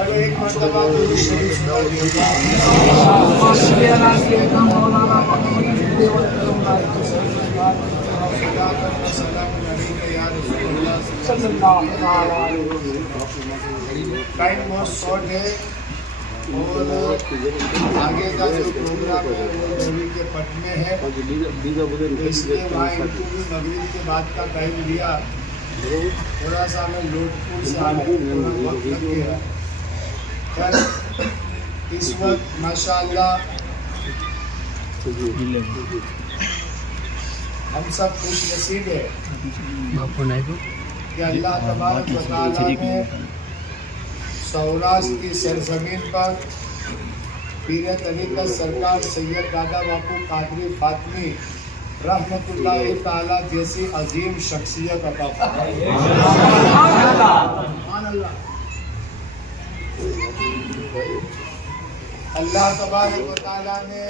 चलो एक मर्तबा टाइम बहुत शॉर्ट है और आगे का जो प्रोग्राम है वो नबी के पट में है, इसलिए वहाँ इनको भी मगरिब के बाद का टाइम लिया। थोड़ा सा हमें लोटपुर से आने थोड़ा वक्त लग गया। खैर इस वक्त माशाअल्लाह हम सब खुश नसीब है कि अल्लाह तबारक व तआला ने सौराष्ट्र की सरजमीन पर पीर तरीक़त सरकार सैयद दादा बापू कादरी फातमी रहमतुल्लाह ताला जैसी अजीम शख्सियत अता फरमाई। अल्लाह तबारक व तआला ने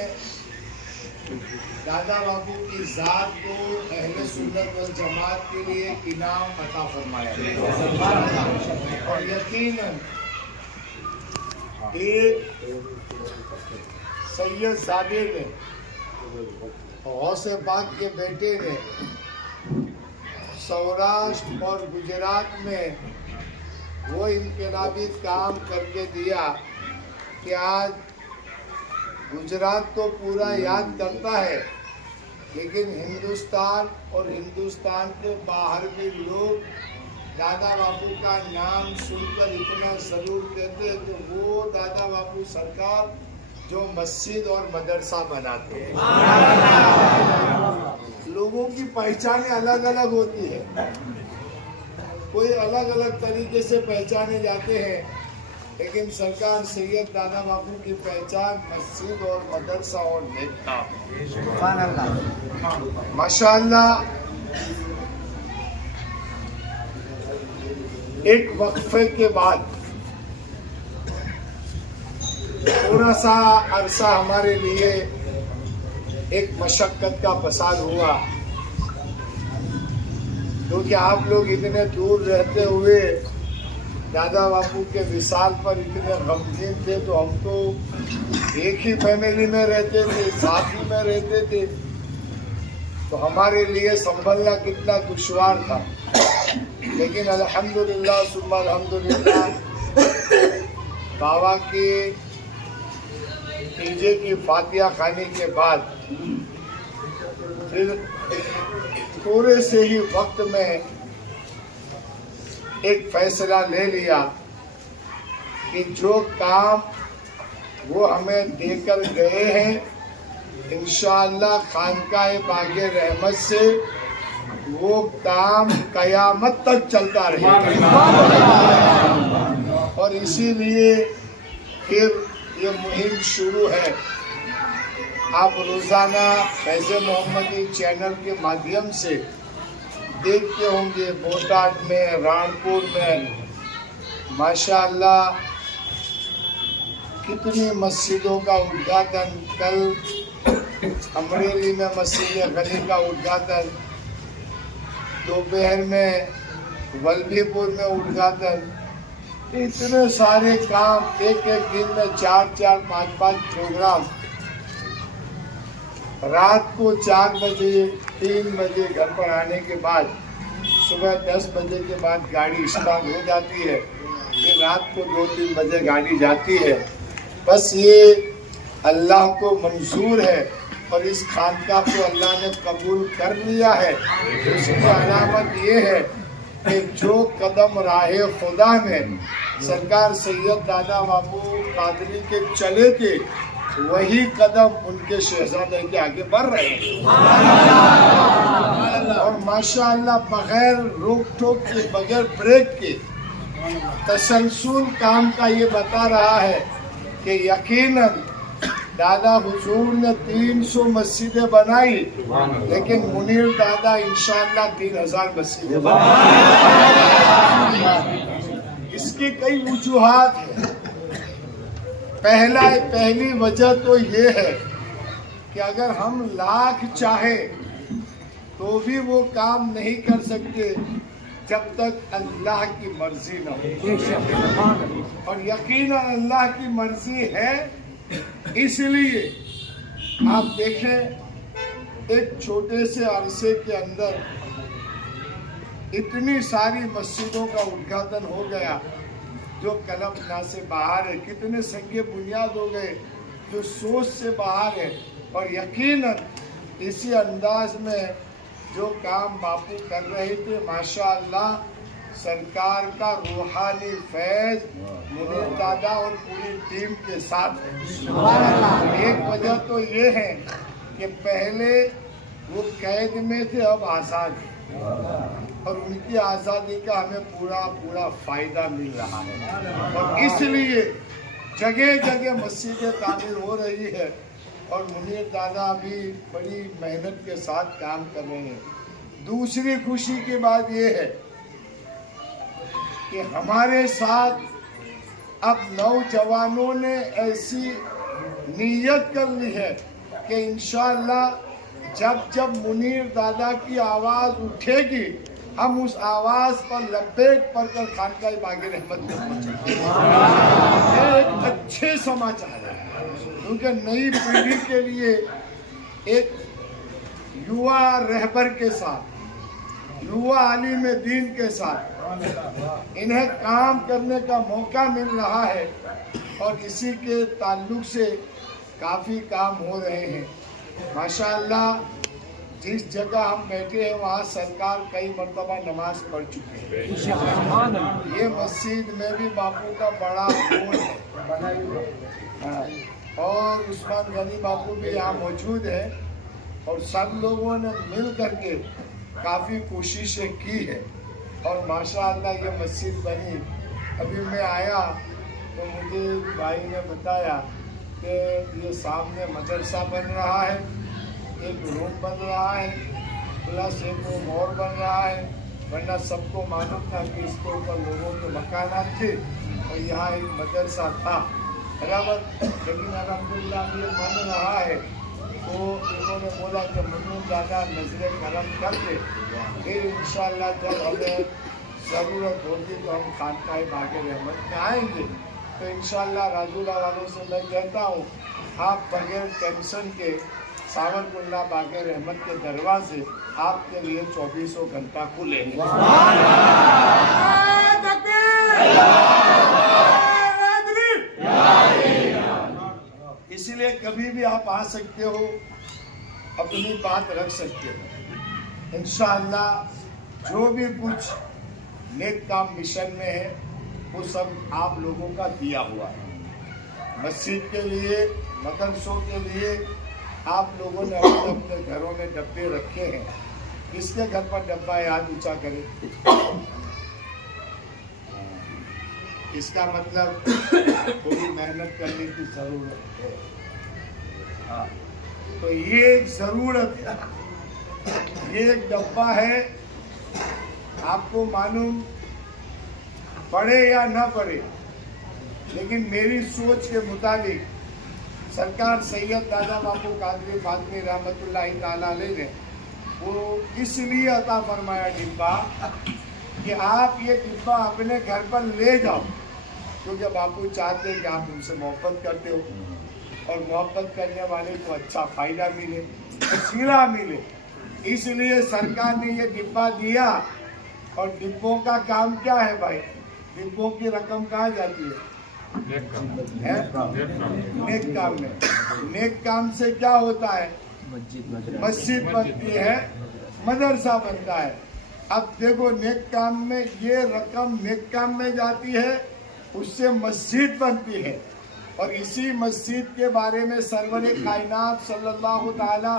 दादा बापू की ज़ात को अहले सुन्नत वल जमात के लिए इनाम अता फरमाया और यकीनन एक सैयद सादे ने गौसे पाक के बेटे ने सौराष्ट्र और गुजरात में वो इनकलाबी काम करके दिया कि आज गुजरात तो पूरा याद करता है, लेकिन हिंदुस्तान और हिंदुस्तान के बाहर भी लोग दादा बापू का नाम सुनकर इतना जरूर कहते हैं तो वो दादा बापू सरकार जो मस्जिद और मदरसा बनाते हैं। लोगों की पहचानें अलग अलग होती है, कोई अलग अलग तरीके से पहचाने जाते हैं, लेकिन सरकार सैयद दादा बापू की पहचान मस्जिद और मदरसा और नेता। माशाअल्लाह एक वक्फे के बाद थोड़ा सा अरसा हमारे लिए एक मशक्कत का पसार हुआ, क्योंकि आप लोग इतने दूर रहते हुए दादा बापू के विसाल पर इतने गमगीन थे, तो हम तो एक ही फैमिली में रहते थे, साथ ही में रहते थे, तो हमारे लिए संभलना कितना दुश्वार था। लेकिन अल्हम्दुलिल्लाह सुम्मा अल्हम्दुलिल्लाह बाबा की तीजे की फातिहा खाने के बाद फिर थोड़े से ही वक्त में एक फैसला ले लिया कि जो काम वो हमें देकर गए हैं इंशाअल्लाह खानकाए बागे रहमत से वो काम कयामत तक चलता रहेगा। और इसीलिए फिर ये मुहिम शुरू है। आप रोज़ाना फैज़ मोहम्मदी चैनल के माध्यम से देखते होंगे, बोटाड में, राणपुर में माशाअल्लाह कितनी मस्जिदों का उद्घाटन, कल अमरेली में मस्जिद गनी का उद्घाटन, दोपहर में वल्लभीपुर में उद्घाटन, इतने सारे काम, एक एक दिन में 4-4, 5-5 प्रोग्राम, रात को 4 बजे 3 बजे घर पर आने के बाद सुबह 10 बजे के बाद गाड़ी स्टार्ट हो जाती है, फिर रात को 2-3 बजे गाड़ी जाती है। बस ये अल्लाह को मंजूर है और इस खानका को अल्लाह ने कबूल कर लिया है। इसकी अलामत ये है कि जो कदम राहे खुदा में सरकार सैयद दादा बापू कादरी के चले थे, वही कदम उनके शहजादे के आगे बढ़ रहे हैं। और माशाअल्लाह बगैर रोक टोक के, बगैर ब्रेक के तसलसल काम का ये बता रहा है कि यकीनन दादा हुजूर ने 300 मस्जिदें बनाई, लेकिन मुनीर दादा इंशाअल्लाह 3000 मस्जिदें बनाई। इसकी कई वजूहात हैं, पहली वजह तो ये है कि अगर हम लाख चाहे तो भी वो काम नहीं कर सकते जब तक अल्लाह की मर्जी न हो। और यकीनन अल्लाह की मर्जी है, इसलिए आप देखें एक छोटे से अरसे के अंदर इतनी सारी मस्जिदों का उद्घाटन हो गया जो कल्पना से बाहर है, कितने संगे बुनियाद हो गए जो सोच से बाहर है। और यकीनन इसी अंदाज में जो काम बापू कर रहे थे, माशाअल्लाह सरकार का रूहानी फैज मुनीर दादा और पूरी टीम के साथ है। एक वजह तो ये है कि पहले वो कैद में थे, अब आज़ाद हैं और उनकी आज़ादी का हमें पूरा फायदा मिल रहा है। और इसलिए जगह जगह मस्जिदें तामीर हो रही है और मुनीर दादा भी बड़ी मेहनत के साथ काम कर रहे हैं। दूसरी खुशी की बात यह है कि हमारे साथ अब नौजवानों ने ऐसी नीयत कर ली है कि इंशाअल्लाह जब मुनीर दादा की आवाज़ उठेगी हम उस आवाज़ पर लपेट पड़कर खानकाह बाग़ रहमत में पहुंचेंगे। ये एक अच्छे समाचार है क्योंकि नई पीढ़ी के लिए एक युवा रहबर के साथ, युवा आलिम दीन के साथ इन्हें काम करने का मौका मिल रहा है और इसी के ताल्लुक से काफ़ी काम हो रहे हैं। माशाअल्लाह जिस जगह हम बैठे हैं वहाँ सरकार कई मरतबा नमाज पढ़ चुके हैं। ये मस्जिद में भी बापू का बड़ा रोल है और उस्मान गनी बापू भी यहाँ मौजूद है और सब लोगों ने मिल करके काफ़ी कोशिशें की है और माशाअल्लाह ये मस्जिद बनी। अभी मैं आया तो मुझे भाई ने बताया कि ये सामने मदरसा बन रहा है, एक रूम बन रहा है, प्लस एक रूम और बन रहा है, वरना सबको मालूम था कि इसके ऊपर लोगों के मकानात थे और यहाँ एक मदरसा था बराबर। लेकिन अल्हम्दुलिल्लाह ये बन रहा है तो इन्होंने बोला कि मुनीर दादा नजर करम कर दे, फिर इंशाअल्लाह जब हमें ज़रूरत होगी तो हम खानकाह बाग़ रहमत में आएंगे। तो इंशाअल्लाह राजूला वालों से मैं कहता हूँ आप बगैर टेंशन के सावरकुंडला बाग़ रहमत के दरवाजे आपके लिए 24 घंटा खुले हैं। इसलिए कभी भी आप आ सकते हो, अपनी बात रख सकते हो। इंशाअल्लाह जो भी कुछ नेक काम मिशन में है वो सब आप लोगों का दिया हुआ है। मस्जिद के लिए, मदरसों के लिए आप लोगों ने अपने अपने घरों में डब्बे रखे हैं। किसके घर पर डब्बा है हाथ ऊंचा करें। इसका मतलब थोड़ी मेहनत करने की जरूरत है। हाँ, तो ये एक जरूरत है, ये एक डब्बा है। आपको मालूम पड़े या ना पड़े, लेकिन मेरी सोच के मुताबिक सरकार सैयद दादा बापू कादरी फातमी रहमतुल्लाहि ताला अलैह ने वो इसलिए अता फरमाया डिब्बा कि आप ये डिब्बा अपने घर पर ले जाओ, क्योंकि बापू चाहते हैं कि आप उनसे मोहब्बत करते हो और मोहब्बत करने वाले को अच्छा फ़ायदा मिले, वसीला मिले। इसलिए सरकार ने ये डिब्बा दिया। और डिब्बों का काम क्या है भाई? डिब्बों की रकम कहाँ जाती है? नेक काम में। नेक काम से क्या होता है? मस्जिद बनती है, मदरसा बनता है। अब देखो नेक काम में ये रकम नेक काम में जाती है, उससे मस्जिद बनती है। और इसी मस्जिद के बारे में सरवर कायनात सल्लल्लाहु ताला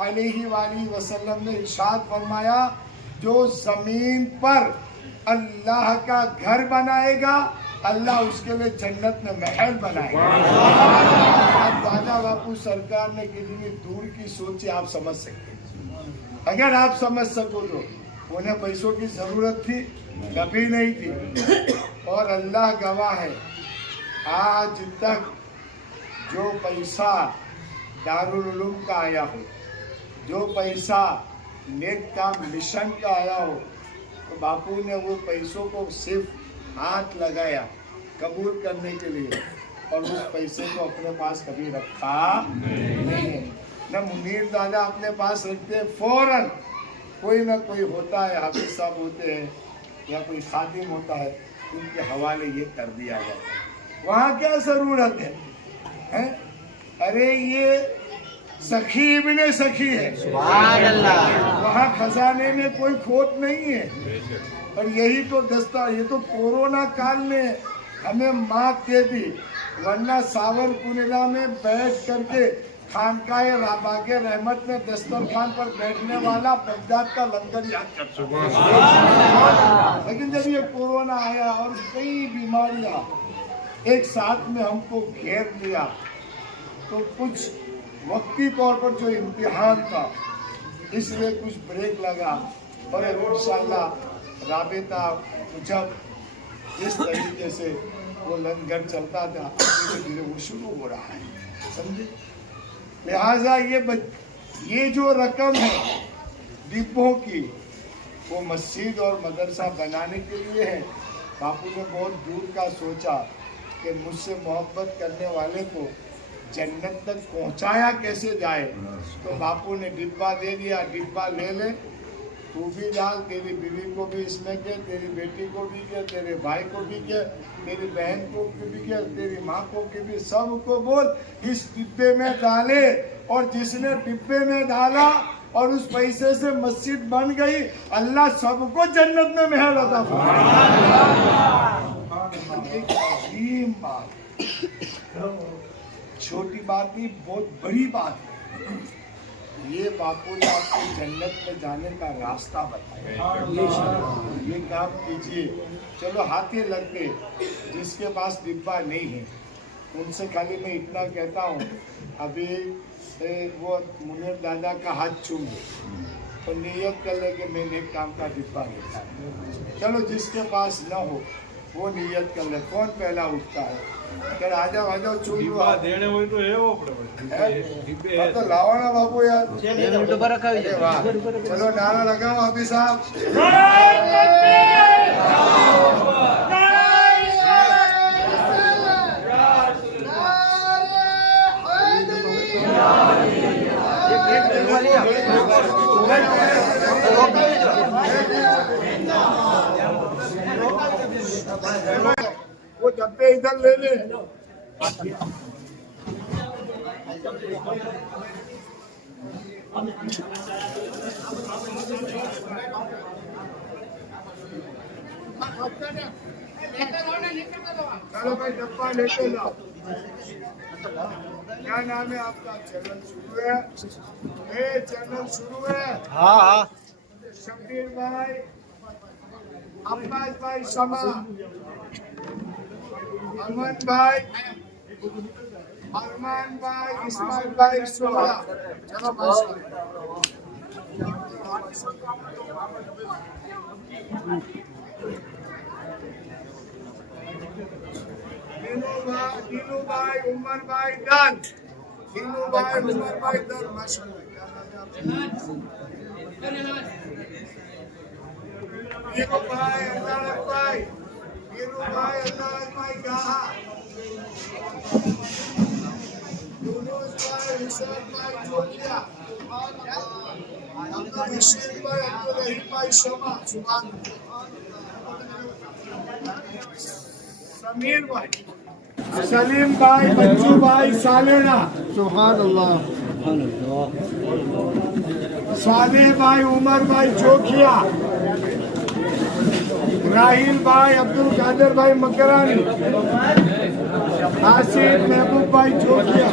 अलैहि वसल्लम ने इरशाद फरमाया, जो जमीन पर अल्लाह का घर बनाएगा अल्लाह उसके लिए जन्नत में महल बनाएगा। अब दादा बापू सरकार ने कितनी दूर की सोची आप समझ सकते हैं। अगर आप समझ सको तो उन्हें पैसों की जरूरत थी? कभी नहीं थी। और अल्लाह गवाह है, आज तक जो पैसा दारुल उलूम का आया हो, जो पैसा नेक काम मिशन का आया हो, तो बापू ने वो पैसों को सिर्फ हाथ लगाया कबूल करने के लिए, और उस पैसे को अपने पास कभी रखा नहीं है। न मुनीर दादा अपने पास रखते, फौरन कोई ना कोई होता है, हाफिज साहब होते हैं या कोई खादिम होता है, उनके हवाले ये कर दिया जाता है। वहाँ क्या जरूरत है? अरे ये सखी इब्ने सखी है, सुभान अल्लाह। वहाँ खजाने में कोई खोट नहीं है। और यही तो दस्ता, ये तो कोरोना काल में हमें मात दे दी, वरना सावरकुंडला में बैठ करके खानकाए राबागे रहमत में दस्तरखान पर बैठने वाला बगदाद का लंगर याद करता है। लेकिन जब ये कोरोना आया और कई बीमारियां एक साथ में हमको घेर लिया, तो कुछ वक्ती तौर पर जो इम्तिहान था, इसलिए कुछ ब्रेक लगा। और इंशाअल्लाह राबता जब जिस तरीके से वो लंगर चलता था, धीरे धीरे वो शुरू हो रहा है, समझे। लिहाजा ये जो रकम है डिब्बों की, वो मस्जिद और मदरसा बनाने के लिए है। बापू ने बहुत दूर का सोचा कि मुझसे मोहब्बत करने वाले को जन्नत तक पहुंचाया कैसे जाए, तो बापू ने डिब्बा दे दिया, डिब्बा ले ले, तू भी डाल, तेरी बीवी को भी इसमें के, तेरी बेटी को भी के, तेरे भाई को भी के, तेरी बहन को भी के, तेरी माँ को भी, सबको बोल इस डिब्बे में डाले। और जिसने डिब्बे में डाला और उस पैसे से मस्जिद बन गई, अल्लाह सबको जन्नत में महल अता फरमाएगा। एक अजीम बात, छोटी बात नहीं, बहुत बड़ी बात है। ये बापू ने आपको जन्नत में जाने का रास्ता बताया। ये काम कीजिए। चलो हाथे लगते, जिसके पास डिब्बा नहीं है उनसे खाली मैं इतना कहता हूँ, अभी वो मुनीर दादा का हाथ चूम तो नियत कर ले कि मैंने एक काम का डिब्बा लेता है। चलो जिसके पास न हो वो नियत कर ले। कौन पहला उठता है? कर आ जाओ चूम लो। देने हो तो है वो पड़े तो लाओ ना बाबू यार। चलो नारा लगाओ हाफिज साहब। वो डब्बे इधर ले ले। चलो भाई डब्बा लेके जाओ। क्या नाम है आपका? चैनल शुरू है। चैनल शुरू है। हाँ। शब्बीर भाई, अब्बास भाई शमा, अमन भाई, अरमान भाई, इस्माइल भाई सोला। चलो दीनू भाई, उमर भाई डन। दीनू भाई, उमर भाई डन। माशाल्लाह। दीनू भाई, अल्लाह भाई, दीनू भाई, अल्लाह भाई कहा। यूनुस भाई, हुसैन भाई जोलिया, अब्दुल रशीद भाई, अब्दुल रहीम भाई शमा, सुभान समीर भाई, सलीम भाई, बच्चू भाई सालेना, सुभान अल्लाह, साले भाई, उमर भाई जोखिया, राहिल भाई, अब्दुल कादिर भाई मकरानी, आसिफ महबूब भाई जोखिया,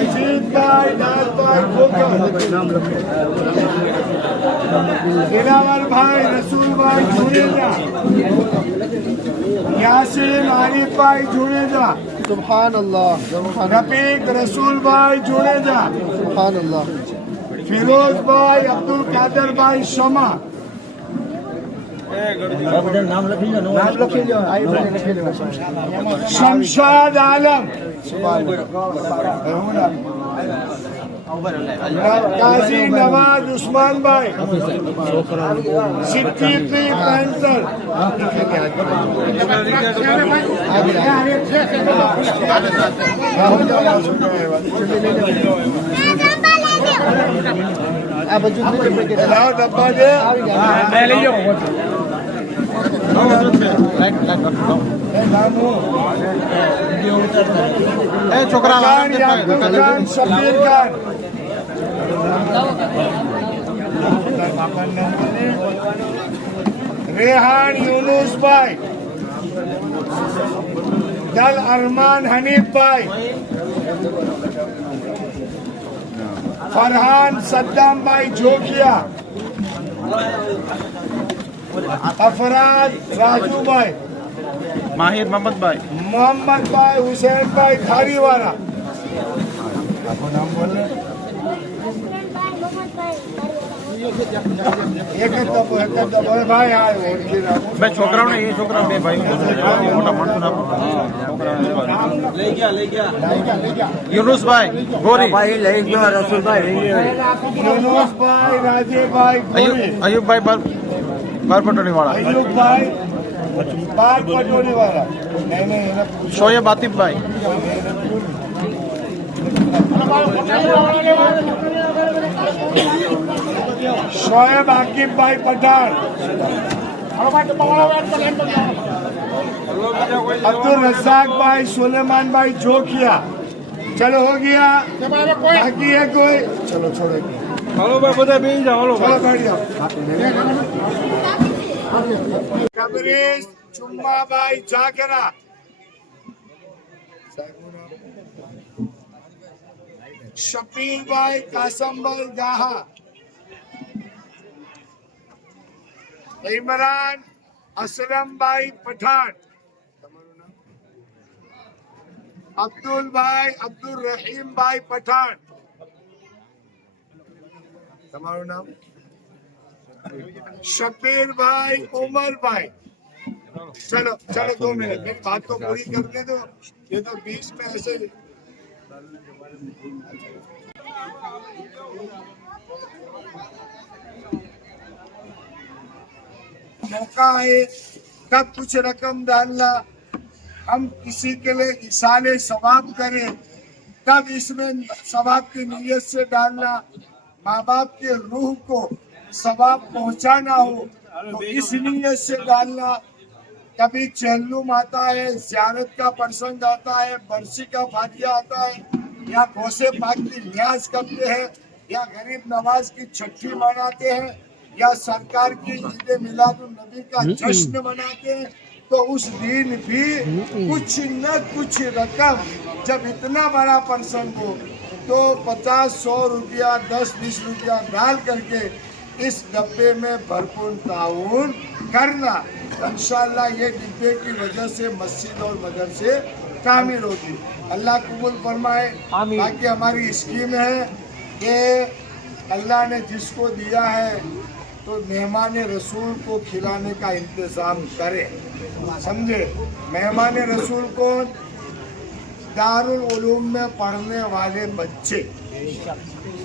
अजीत भाई, दाद भाई खोकर, दिलावर भाई, रसूल भाई जुड़ेजा, यासीन आरिफ भाई जुड़ेजा, सुभान अल्लाह, रफीक रसूल भाई जुड़ेजा, सुभान अल्लाह, फिरोज भाई, अब्दुल कादिर भाई शमा, नाम लखी लो शमशाद आलम, काजी नवाज उस्मान भाई, सिद्दीकी पैंसर, डब्बा दे छोकरा शबीर खान, रेहान यूनुस भाई, दल अरमान हनीफ भाई, फरहान सद्दाम भाई जोकिया, अफराज राजू भाई, माहिर मोहम्मद भाई, हुसैन भाई थारीवाला, एक भाई आए मैं छोकरा हूँ ये छोकरा भाई मोटा ले गया यूनुस भाई गोरी भाई ले गया रसूल भाई यूनुस भाई राजीव भाई अयूब भाई बार पटोरी वाला अयूब भाई बार पटोरी वाला नहीं शोएब आतिफ भाई शोएब आकिब भाई पठान, अब्दुल रज़ाक भाई, सुलेमान भाई जोकिया। चलो हो गया, बाकी है कोई? चलो छोड़ो, चलो बैठ जाओ। कबरीश चुम्मा भाई जागरा, शबीर भाई कासम भाई गाहा, इमरान असलम भाई पठान, अब्दुल भाई अब्दुल रहीम भाई पठान, तुम्हारा नाम? शबीर भाई उमर भाई। चलो 2 मिनट मेरी बात को पूरी करने दो, ये तो 20 में ऐसे मौका है तब कुछ रकम डालना, हम किसी के लिए इसाले सवाब करें तब इसमें सवाब की नीयत से डालना, माँ बाप के रूह को सवाब पहुंचाना हो तो इस नीयत से डालना। कभी चहलुम आता है, ज़ियारत का प्रसंग आता है, बरसी का फातिहा आता है, या गौसे पाक की न्याज करते हैं, या गरीब नवाज की छठी मनाते हैं, या सरकार की ईद मिलादुन नबी का जश्न मनाते हैं, तो उस दिन भी कुछ न कुछ रकम, जब इतना बड़ा प्रसंग हो तो 50-100 रुपया 10-20 रुपया डाल करके इस डब्बे में भरपूर ताउन करना। इंशाअल्लाह ये डिब्बे की वजह से मस्जिद और मदरसे कामिल होगी। अल्लाह कबूल फरमाए। बाकी हमारी स्कीम है कि अल्लाह ने जिसको दिया है तो मेहमान रसूल को खिलाने का इंतज़ाम करे, समझे? मेहमान रसूल को दारुल उलूम में पढ़ने वाले बच्चे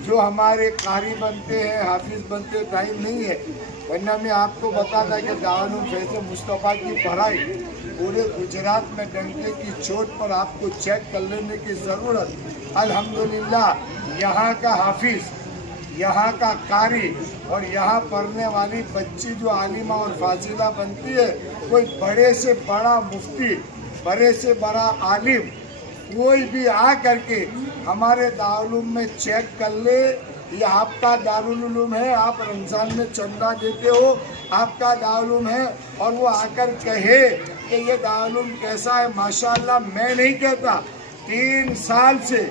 जो हमारे कारी बनते हैं, हाफिज बनते, टाइम नहीं है, वरना मैं आपको बताता कि दारुल फैज़ मुस्तफ़ा की पढ़ाई पूरे गुजरात में डंके की चोट पर आपको चेक कर लेने की ज़रूरत। अल्हम्दुलिल्लाह यहाँ का हाफिज, यहाँ का कारी और यहाँ पढ़ने वाली बच्ची जो आलिमा और फाजिला बनती है, कोई बड़े से बड़ा मुफ्ती, बड़े से बड़ा आलिम कोई भी आ करके हमारे दारुल में चेक कर ले, ये आपका दारुल उलूम है, आप रमज़ान में चंदा देते हो, आपका दारुल है, और वो आकर कहे कि ये दारुल कैसा है, माशाअल्लाह मैं नहीं कहता, 3 साल से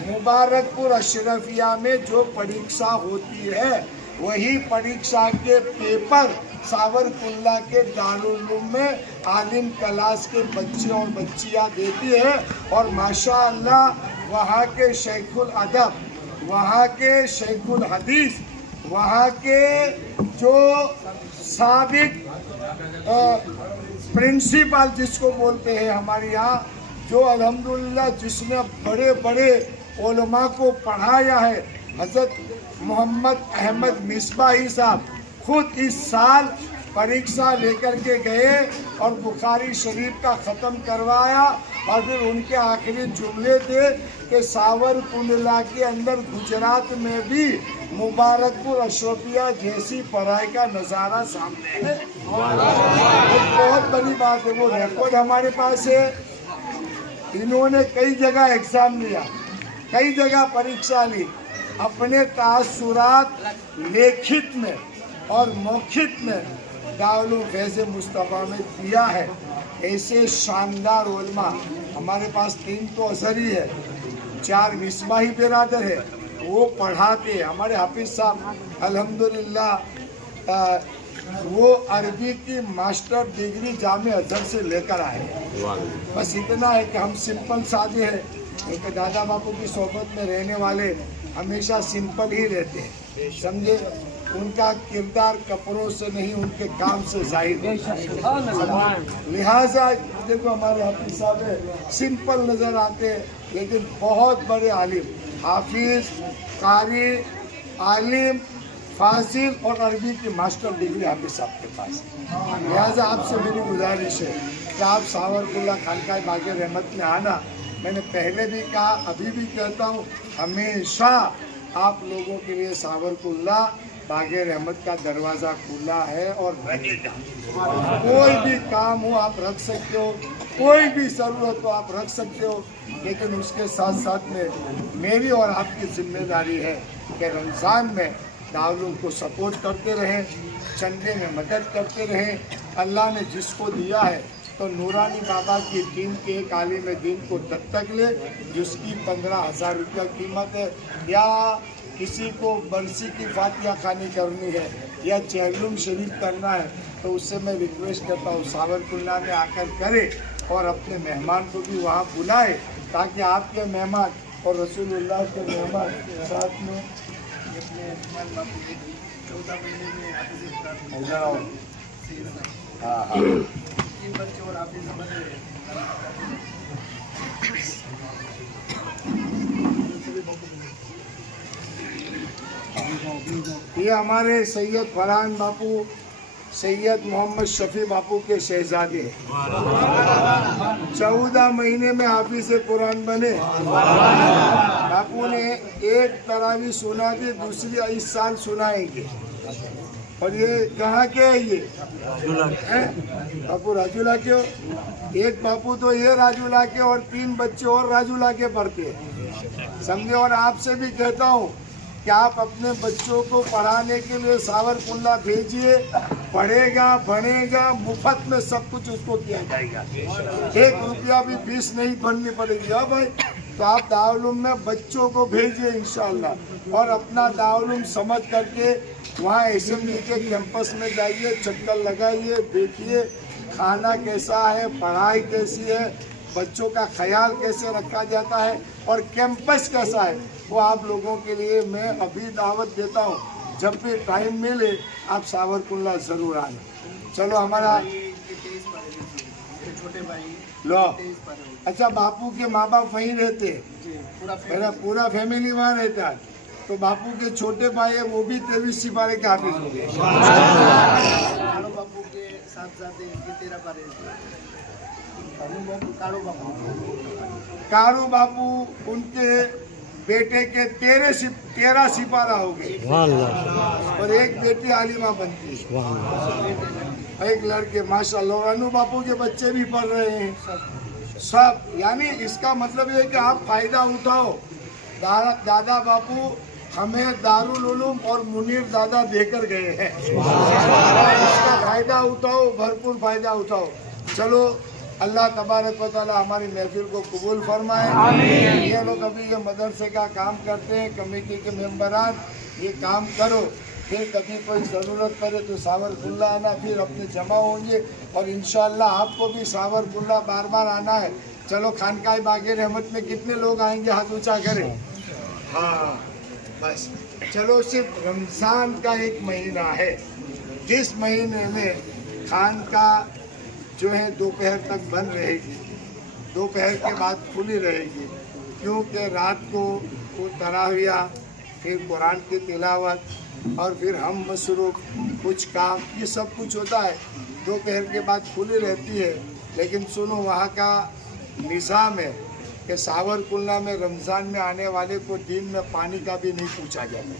मुबारकपुर अशरफिया में जो परीक्षा होती है वही परीक्षा के पेपर सावरकुल्ला के दारुल में आलिम क्लास के बच्चे और बच्चियां देती है, और माशाअल्लाह वहाँ के शेखुल अदब, वहाँ के शेखुल हदीस, वहाँ के जो साबिक प्रिंसिपल जिसको बोलते हैं हमारे यहाँ, जो अल्हम्दुलिल्लाह जिसने बड़े बड़े उलमा को पढ़ाया है, हजरत मोहम्मद अहमद मिसबाही साहब खुद इस साल परीक्षा लेकर के गए और बुखारी शरीफ का ख़त्म करवाया। और फिर उनके आखिरी जुमले थे कि सावरकुंडला के अंदर गुजरात में भी मुबारकपुर अशोपिया जैसी पढ़ाई का नज़ारा सामने है। बहुत बड़ी बात है, वो रिकॉर्ड हमारे पास है। इन्होंने कई जगह एग्ज़ाम लिया, कई जगह परीक्षा ली, अपने तासुरात लेखित में और मौखित में दारुल फैज़ मुस्तफ़ा में दिया है। ऐसे शानदार उलमा हमारे पास 3 तो अज़हरी है, 4 मिसबाही बिरादर है, वो पढ़ाते हैं। हमारे हाफिज़ साहब अल्हम्दुलिल्लाह वो अरबी की मास्टर डिग्री जामे अज़हर से लेकर आए। बस इतना है कि हम सिंपल सादे हैं, क्योंकि दादा बापू की सोबत में रहने वाले हमेशा सिंपल ही रहते हैं, समझे। उनका किरदार कपड़ों से नहीं, उनके काम से जाहिर है। लिहाजा देखो हमारे हाफिज साहब है, सिंपल नज़र आते हैं लेकिन बहुत बड़े आलिम, हाफिज, कारी, आलिम, फासिल और अरबी की मास्टर डिग्री हाफिज साहब के पास। लिहाजा आपसे मेरी गुजारिश है कि आप सावरकुंडला खानकाह बाग़ रहमत में आना। मैंने पहले भी कहा, अभी भी कहता हूँ, हमेशा आप लोगों के लिए सावरकुंडला बाग़ रहमत का दरवाज़ा खुला है और रहेगा। कोई भी काम हो आप रख सकते हो, कोई भी ज़रूरत हो आप रख सकते हो, लेकिन उसके साथ साथ में मेरी और आपकी जिम्मेदारी है कि रमज़ान में दारुल को सपोर्ट करते रहें, चंदे में मदद करते रहें। अल्लाह ने जिसको दिया है तो नूरानी बाबा की दीन के एक आलिम दीन को दत्तक ले, जिसकी 15,000 रुपया कीमत है, या किसी को बरसी की फातिहा खानी करनी है या चहलुम शरीफ करना है, तो उससे मैं रिक्वेस्ट करता हूँ सावरकुंडला में आकर करे और अपने मेहमान को भी वहाँ बुलाए, ताकि आपके मेहमान और रसूलुल्लाह के मेहमान साथ में ये हमारे सैयद फरहान बापू, सैयद मोहम्मद शफी बापू के शहजादे 14 महीने में हाफिज़ कुरान बने। बापू ने एक तरावी सुना दी, दूसरी इस साल सुनाएंगे। और ये कहाँ के है ये बापू? राजूला के हो। एक बापू तो ये राजूला के और 3 बच्चे और राजूला के पढ़ते हैं, समझे। और आपसे भी कहता हूँ कि आप अपने बच्चों को पढ़ाने के लिए सावरकुंडला भेजिए, पढ़ेगा, बनेगा, मुफ्त में सब कुछ उसको किया जाएगा, 1 रुपया भी फीस नहीं भरनी पड़ेगी। हाँ भाई, तो आप दारुल में बच्चों को भेजिए इंशाअल्लाह, और अपना दारुल समझ करके वहाँ असेंबली के कैंपस में जाइए, चक्कर लगाइए, देखिए खाना कैसा है, पढ़ाई कैसी है, बच्चों का ख्याल कैसे रखा जाता है और कैंपस कैसा है, वो आप लोगों के लिए मैं अभी दावत देता हूँ। जब भी टाइम मिले आप सावरकुंडला ज़रूर आना। चलो हमारा लो, अच्छा बापू के माँ बाप वहीं रहते, मेरा पूरा फैमिली वहाँ रहता है, तो बापू के छोटे भाई है वो भी 23 सिपारे के हाफिज हो गए। बापू के साथ साथ 13 पारे कारू बापू उनके बेटे के 13 सिपारा हो गए और एक बेटी आलिमा बनती है, एक लड़के माशाल्लाह। और अनु बापू के बच्चे भी पढ़ रहे हैं सब। यानी इसका मतलब ये है कि आप फायदा उठाओ। दादा बापू हमें दारुल उलूम और मुनीर दादा देकर गए हैं, इसका फायदा उठाओ, भरपूर फायदा उठाओ। चलो अल्लाह तबारक व तआला हमारी महफिल को कबूल फरमाए। ये लोग अभी ये मदरसे का काम करते हैं, कमेटी के मेंबरान, ये काम करो, फिर कभी कोई ज़रूरत पड़े तो सावरकुंडला आना, फिर अपने जमा होंगे और इंशाअल्लाह आपको भी सावरकुंडला बार बार आना है। चलो खानकाह बाग़ रहमत में कितने लोग आएंगे, हाथ ऊँचा करें। हाँ बस, चलो सिर्फ रमज़ान का एक महीना है, जिस महीने में खानका जो है दोपहर तक बंद रहेगी, दोपहर के बाद खुली रहेगी, क्योंकि रात को वो तराविया, फिर कुरान की तिलावत और फिर हम मसरूफ कुछ काम, ये सब कुछ होता है। दोपहर के बाद खुली रहती है। लेकिन सुनो, वहाँ का निज़ाम है कि सावरकुंडला में रमज़ान में आने वाले को दिन में पानी का भी नहीं पूछा जाता,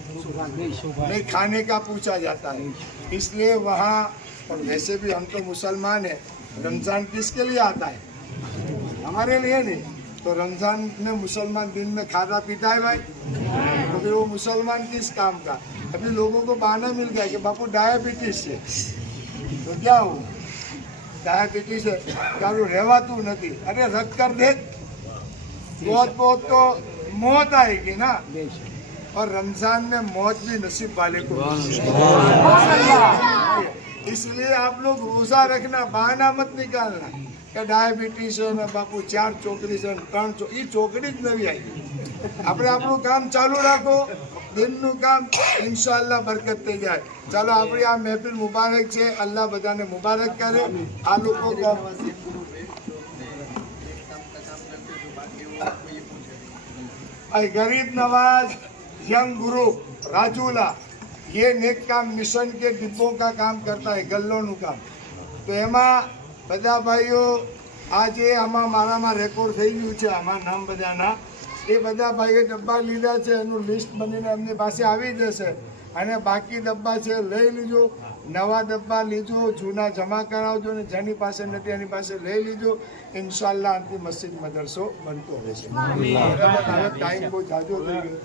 नहीं खाने का पूछा जाता है। इसलिए वहाँ, और वैसे भी हम तो मुसलमान हैं, रमज़ान किसके लिए आता है? हमारे लिए नहीं। तो रमज़ान में मुसलमान दिन में खाता पीता है भाई, तो फिर वो मुसलमान किस काम का? अभी लोगों को बहाना मिल गया कि बापू डायबिटीज से, तो क्या हो डायबिटीज है क्या रहवाતું નથી? अरे रख कर देख, बहुत बहुत तो मौत आएगी ना। और रमजान में मौत भी नसीब वाले को, इसलिए आप लोग रोजा रखना, बहाना मत निकालना कि डायबिटीज है ना बापू, 4 ચોકડી છે 3 ચોકડી, એ ચોકડી જ નવી આવી। આપણે આપણું કામ ચાલુ રાખો, દિનનું કામ ઇન્શાઅલ્લાહ બરકત થઈ જાય। ચાલો, આપણી આ મહેફિલ મુબારક છે, અલ્લાહ બધાને મુબારક કરે। આ લોકો गरीब नवाज यंग ग्रुप राजूला, ये नेक काम मिशन के डिब्बों का काम करता है, गल्लोનું काम। तो એમાં બધા ભાઈઓ આજે આમાં મારામાં રેકોર્ડ થઈ ગયું છે, આમાં નામ બધાના, એ બધા ભાઈઓ ડબ્બા લીધા છે, એનું લિસ્ટ બનીને એમની પાસે આવી જશે। અને બાકી ડબ્બા છે લઈ લીજો, નવા ડબ્બા લીજો, જૂના જમા કરાવજો, ને જેની પાસે નથી એની પાસે લઈ લીજો। ઇન્શાઅલ્લાહ આનાથી મસ્જિદ મદરસો બનતો રહેશે। હવે ટાઈમ બહુ જાજો થઈ ગયો।